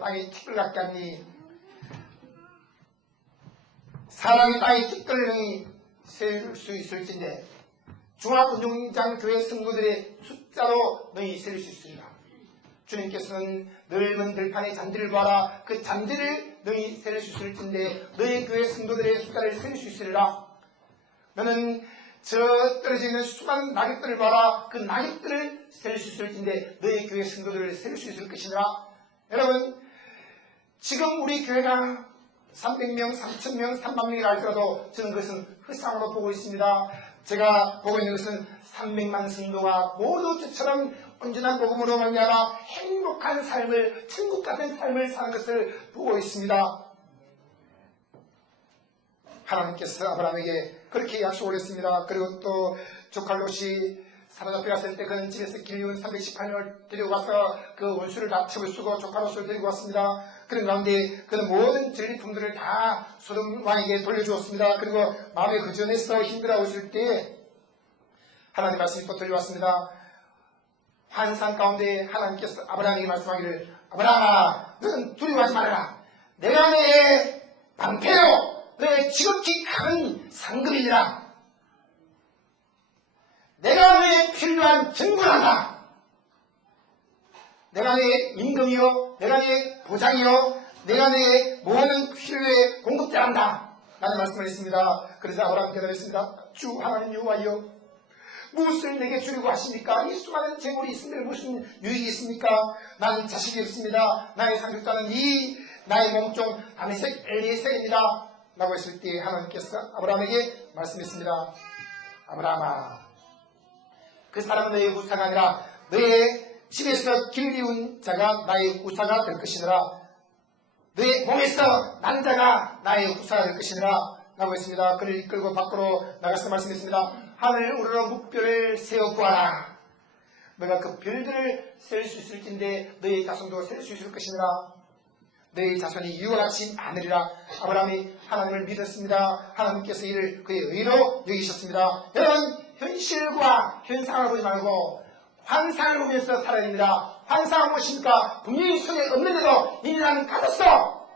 땅에 티끌 갖게 하니 사람이 땅에 티끌을 세울 수 있을진데 중앙운동장 교회 성도들의 숫자로 너희 세울 수 있으리라. 주님께서는 넓은 들판의 잔디를 봐라. 그 잔디를 너희 세울 수 있을진데 너희 교회 성도들의 숫자를 세울 수 있으리라. 너는 저 떨어져 있는 수많은 낙엽들을 봐라. 그 낙엽들을 세울 수 있을진데 너희 교회 성도들을 세울 수 있을 것이니라. 여러분, 지금 우리 교회가 300명, 3,000명, 3만명이라 할지라도 저는 그것은 흑상으로 보고 있습니다. 제가 보고 있는 것은 300만 성도가 모두 저처럼 온전한 복음으로 말미암아 행복한 삶을, 천국 같은 삶을 사는 것을 보고 있습니다. 하나님께서 아브라함에게 그렇게 약속을 했습니다. 그리고 또 조카 롯이 사로잡혀갔을 때 그는 집에서 길리운 318년을 데리고 가서 그 원수를 다 첩을 쓰고 조카 롯을 데리고 왔습니다. 그런 가운데 그는 모든 전리품들을 다 소돔 왕에게 돌려주었습니다. 그리고 마음에 거전해서 힘들어하고 있을 때 하나님 말씀이 또 들려왔습니다. 환상 가운데 하나님께서 아브라함에게 말씀하기를 아브라함아 너는 두려워하지 말아라. 내가 너의 방패요 너의 지극히 큰 상급이니라. 내가 너의 필요한 전부란다. 내가 너의 임금이요 내가 너의 보장이요 내가 너의 모든 필요의 공급자란다 라는 말씀을 했습니다. 그래서 아브라함 대답했습니다. 주 하나님 여호와여 무엇을 내게 주려고 하십니까? 이 수많은 재물이 있으면 무슨 유익이 있습니까? 나는 자식이 없습니다. 나의 상속자는 이 나의 몸종 다메섹 엘리에셀입니다 라고 했을 때 하나님께서 아브라함에게 말씀했습니다. 아브라함아 그 사람은 너의 우사가 아니라 너의 집에서 길리운 자가 나의 우사가 될 것이니라. 너의 몸에서 난 자가 나의 우사가 될 것이니라 라고 했습니다. 그를 이끌고 밖으로 나가서 말씀했습니다. 하늘 우러러 묵별을 세워 구하라. 너가 그 별들을 셀 수 있을진데 너의 자손도 셀 수 있을 것이니라. 너의 자손이 유월같이 많으리라. 아브라함이 하나님을 믿었습니다. 하나님께서 이를 그의 의로 여기셨습니다. 여러분 현실과 현상을 보지 말고 환상을 보면서 살아야 됩니다. 환상은 무엇입니까? 분명히 손에 없는데도 이미 나는 가졌어.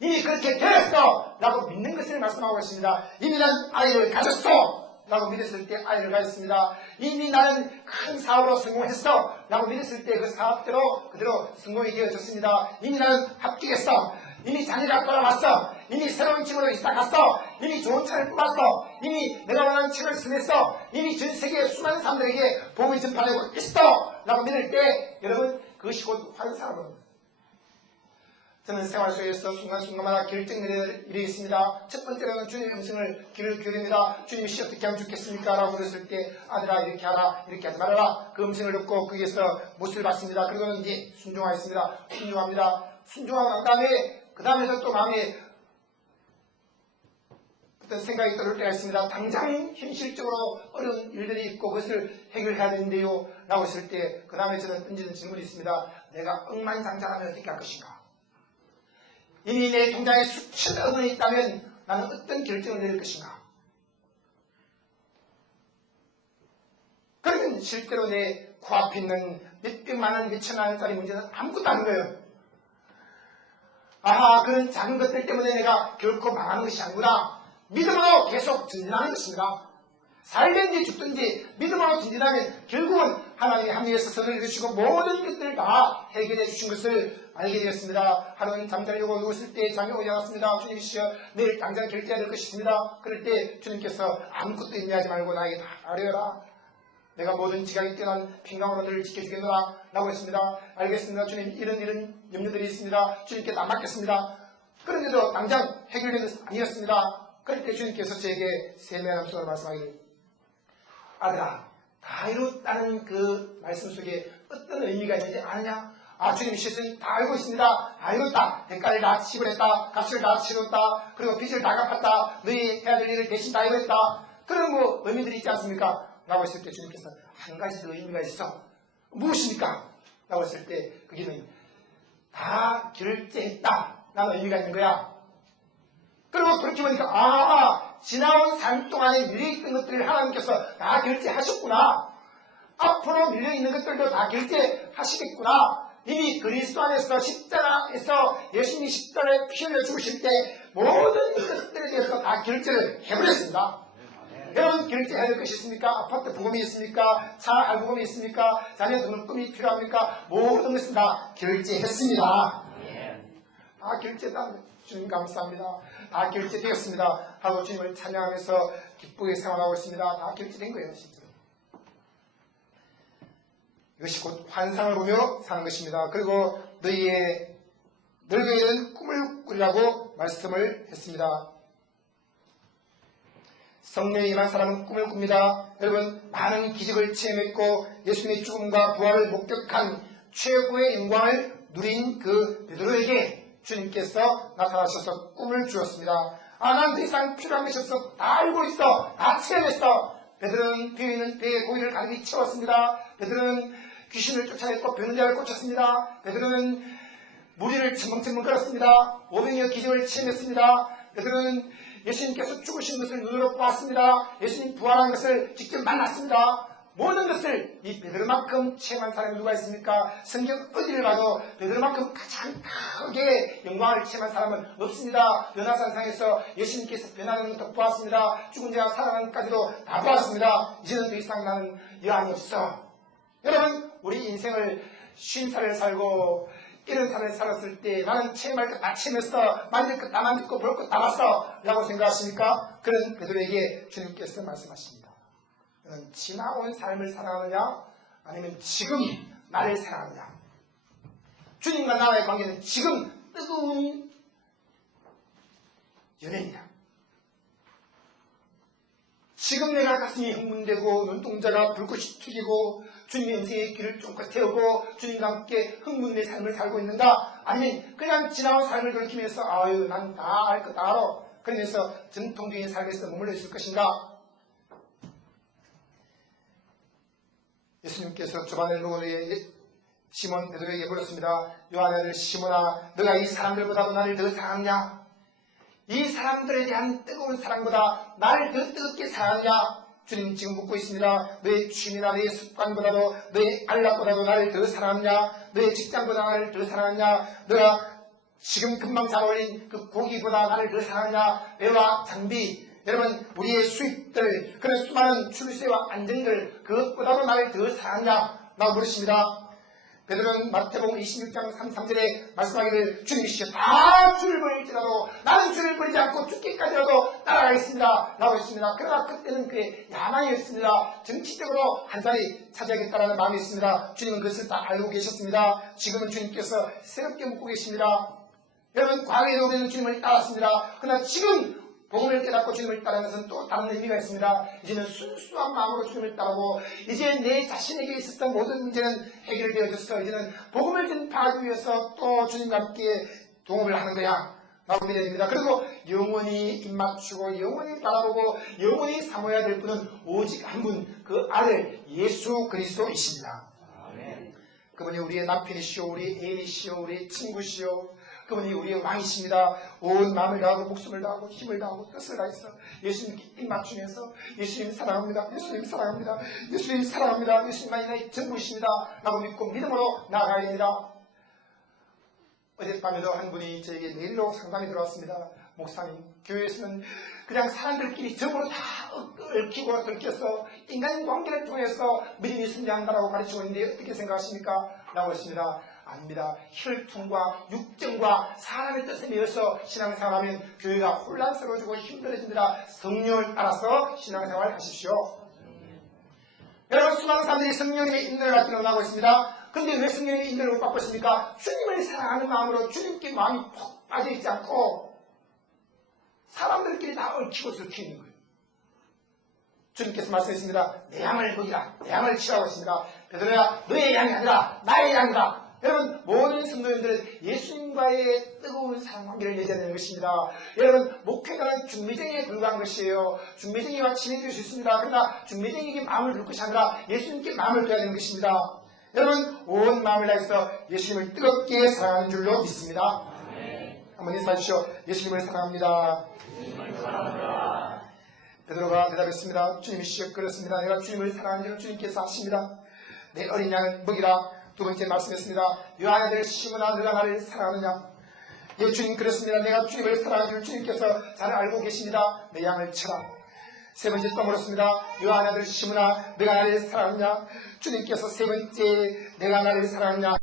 이미 그렇게 되었어. 라고 믿는 것을 말씀하고 있습니다. 이미 나는 아이를 가졌어. 라고 믿었을 때 아이를 가졌습니다. 이미 나는 큰 사업으로 성공했어. 라고 믿었을 때 그 사업대로 그대로 성공이 되어졌습니다. 이미 나는 합격했어. 이미 자녀가 돌아왔어. 이미 새로운 집으로 이사갔어. 이미 좋은 차를 뽑았어. 이미 내가 원하는 책을 쓰냈어. 이미 전 세계의 수많은 사람들에게 복음을 전파하고 있어. 라고 믿을 때 여러분 그것이 곧 환상입니다. 저는 생활 속에서 순간순간마다 결정 내릴 일이 있습니다. 첫 번째로는 주님의 음성을 귀를 기울입니다. 주님이 씨 어떻게 하면 좋겠습니까? 라고 물었을 때 아들아 이렇게 하라 이렇게 하지 말아라. 그 음성을 듣고 거기에서 못을 받습니다. 그리고는 이제 순종하였습니다. 순종합니다. 순종한 다음에 그 다음에도 또 마음에 어떤 생각이 떠올 때가 있습니다. 당장 현실적으로 어려운 일들이 있고 그것을 해결해야 되는데요. 라고 했을 때 그 다음에 저는 던지는 질문이 있습니다. 내가 억만장자라면 어떻게 할 것인가? 이미 내 통장에 수천억 원이 있다면 나는 어떤 결정을 내릴 것인가? 그러면 실제로 내 코앞에 있는 몇백만 원, 몇천만 원짜리 문제는 아무것도 아닌 거예요. 아하, 그런 작은 것들 때문에 내가 결코 망하는 것이 아니구나. 믿음으로 계속 전진하는 것입니다. 살든지 죽든지 믿음으로 전진하면 결국은 하나님이 합리에서 선을 이루시고 모든 것들을 다 해결해 주신 것을 알게 되었습니다. 하루는 잠자려고 누웠을 때 잠이 오지 않았습니다. 주님이시여 내일 당장 결제해야 될 것이 있습니다. 그럴 때 주님께서 아무것도 인내하지 말고 나에게 다 알려라. 내가 모든 지각이 뛰어난 평강으로 너를 지켜주겠노라 라고 했습니다. 알겠습니다. 주님 이런 염려들이 있습니다. 주님께 다 맡겼습니다. 그런데도 당장 해결된 것은 아니었습니다. 그럴 때 주님께서 저에게 세미한 음성으로 말씀하기를 아들아 다 이뤘다는 그 말씀 속에 어떤 의미가 있는지 아느냐? 아 주님 실은 다 알고 있습니다. 다 이뤘다. 대가를 다 지불했다. 값을 다 치렀다. 그리고 빚을 다 갚았다. 너희 해야 될 일을 대신 다 이뤘다. 그런 뭐 의미들이 있지 않습니까? 라고 했을 때 주님께서 한 가지 더 의미가 있어. 무엇입니까? 라고 했을 때 그게는 다 결제했다 라는 의미가 있는 거야. 그리고 그렇게 보니까 지나온 삶 동안에 밀려있던 것들을 하나님께서 다 결제하셨구나. 앞으로 밀려있는 것들도 다 결제하시겠구나. 이미 그리스도 안에서 십자가에서 예수님이 십자가에 피 흘려 죽으실 때 모든 것들에 대해서 다 결제를 해버렸습니다. 여러분 결제해야 될 것이 있습니까? 아파트 부금이 있습니까? 차 알부금이 있습니까? 자녀 등록금이 필요합니까? 모든 것은 다 결제했습니다. 다 결제다. 주님 감사합니다. 다 결제되었습니다. 하고 주님을 찬양하면서 기쁘게 생활하고 있습니다. 다 결제된 거예요. 진짜. 이것이 곧 환상을 보며 사는 것입니다. 그리고 너희의 늙어있는 꿈을 꾸리라고 말씀을 했습니다. 성령에 임한 사람은 꿈을 꿉니다. 여러분 많은 기적을 체험했고 예수님의 죽음과 부활을 목격한 최고의 영광을 누린 그 베드로에게 주님께서 나타나셔서 꿈을 주었습니다. 난 더 이상 필요한 것이 없어. 다 알고 있어. 다 체험했어. 베드로는 비어있는 배에 고기를 가득히 채웠습니다. 베드로는 귀신을 쫓아냈고 병든 자를 고쳤습니다. 베드로는 무리를 첨벙첨벙 걸었습니다. 500여 기적을 체험했습니다. 베드로는 예수님께서 죽으신 것을 눈으로 보았습니다. 예수님 부활한 것을 직접 만났습니다. 모든 것을 이 베드로만큼 체험한 사람이 누가 있습니까? 성경 어디를 가도 베드로만큼 가장 크게 영광을 체험한 사람은 없습니다. 연화산상에서 예수님께서 변하는 것도 보았습니다. 죽은 자가 살아나는 것까지도 다 보았습니다. 이제는 더 이상 나는 여한이 없어. 여러분 우리 인생을 50살을 살고 70살을 살았을 때 나는 체험할 것 다 체험했어. 만질 것 다 만졌고 볼 것 다 봤어. 라고 생각하십니까? 그런 베드로에게 주님께서 말씀하십니다. 너는 지나온 삶을 살아가느냐 아니면 지금 나를 살아가느냐. 주님과 나와의 관계는 지금 뜨거운 연애이냐. 지금 내가 가슴이 흥분되고 눈동자가 불꽃이 튀기고 주님의 인생의 길을 쫑긋 세우고 주님과 함께 흥분된 삶을 살고 있는가? 아니면 그냥 지나온 삶을 돌이키면서 아유 난 다 알 것 다 알아. 그러면서 전통적인 삶에서 머물러 있을 것인가? 예수님께서 조반을 놓은 시몬 베드로에게 물었습니다. 요한의 아들 시몬아 너가 이 사람들보다도 나를 더 사랑하냐? 이 사람들에 대한 뜨거운 사랑보다 나를 더 뜨겁게 사랑하냐? 주님 지금 묻고 있습니다. 너의 취미나 너의 습관보다도 너의 안락보다도 나를 더 사랑하냐? 너의 직장보다 나를 더 사랑하냐? 너가 지금 금방 잡아올린 그 고기보다 나를 더 사랑하냐? 배와 장비 여러분 우리의 수입들 그런 수많은 출세와 안정들 그것보다도 나를 더 사랑하냐? 라고 물으십니다. 베드로는 마태복음 26장 33절에 말씀하기를 주님이시여 다 주를 버릴지라도 나는 주를 버리지 않고 죽기까지라도 따라가겠습니다 라고 했습니다. 그러나 그때는 그의 야망이었습니다. 정치적으로 한 자리 차지하겠다는 마음이 있습니다. 주님은 그것을 다 알고 계셨습니다. 지금은 주님께서 새롭게 묻고 계십니다. 여러분, 과거에도 우리는 주님을 따랐습니다. 그러나 지금 복음을 깨닫고 주님을 따르는 것은 또 다른 의미가 있습니다. 이제는 순수한 마음으로 주님을 따르고 이제 내 자신에게 있었던 모든 문제는 해결되어졌어. 이제는 복음을 전파하기 위해서 또 주님과 함께 동업을 하는 거야 라고 믿어야 됩니다. 그리고 영원히 입맞추고 영원히 바라보고 영원히 사모해야 될 분은 오직 한 분, 그 아들 예수 그리스도이십니다. 그분이 우리의 남편이시오, 우리의 애인이시오, 우리의 친구시오. 그분이 우리의 왕이십니다. 온 마음을 다하고 목숨을 다하고 힘을 다하고 뜻을 다해서 예수님께 입맞추면서 예수님 사랑합니다. 예수님 사랑합니다. 예수님 사랑합니다. 예수님만이 나의 전부이십니다. 라고 믿고 믿음으로 나아가야 됩니다. 어젯밤에도 한 분이 저에게 메일로 상담이 들어왔습니다. 목사님, 교회에서는 그냥 사람들끼리 적으로 다 얽히고 얽혀서 인간관계를 통해서 믿음이 승리한다라고 가르치고 있는데 어떻게 생각하십니까? 라고 했습니다. 아닙니다. 혈통과 육정과 사람의 뜻에 매여서 신앙생활하면 교회가 혼란스러워지고 힘들어집니다. 성령을 따라서 신앙생활을 하십시오. 여러분, 수많은 사람들이 성령님의 인도를 받기 원하고 있습니다. 그런데 왜 성령님의 인도를 못 받고 있습니까? 주님을 사랑하는 마음으로 주님께 마음이 푹 빠져있지 않고 사람들끼리 다 얽히고 설켜 있는 거예요. 주님께서 말씀하셨습니다. 내 양을 먹이라. 내 양을 치라고 했습니다. 베드로야, 너의 양이 아니라 나의 양이다. 여러분, 모든 성도님들은 예수님과의 뜨거운 사랑 관계를 맺어야 되는 것입니다. 여러분, 목회자는 중매쟁이에 불과한 것이에요. 중매쟁이와 친해질 수 있습니다. 그러나 중매쟁이에게 마음을 둘 것이 아니라 예수님께 마음을 둬야 되는 것입니다. 여러분, 온 마음을 다해서 예수님을 뜨겁게 사랑하는 줄로 믿습니다. 한번 인사해 주시오. 예수님을 사랑합니다. 베드로가 대답했습니다. 주님이시여, 그렇습니다. 내가 주님을 사랑하는 줄 주님께서 아십니다. 내 어린 양을 먹이라. 두 번째 말씀했습니다. 요한의 아들 시몬아, 너가 나를 사랑하느냐? 예, 주님, 그렇습니다. 내가 주님을 사랑하는 줄 주님께서 잘 알고 계십니다. 내 양을 쳐라. 세 번째 또 물었습니다. 요한의 아들 시몬아, 너가 나를 사랑하느냐? 주님께서 세 번째 내가 나를 사랑하느냐?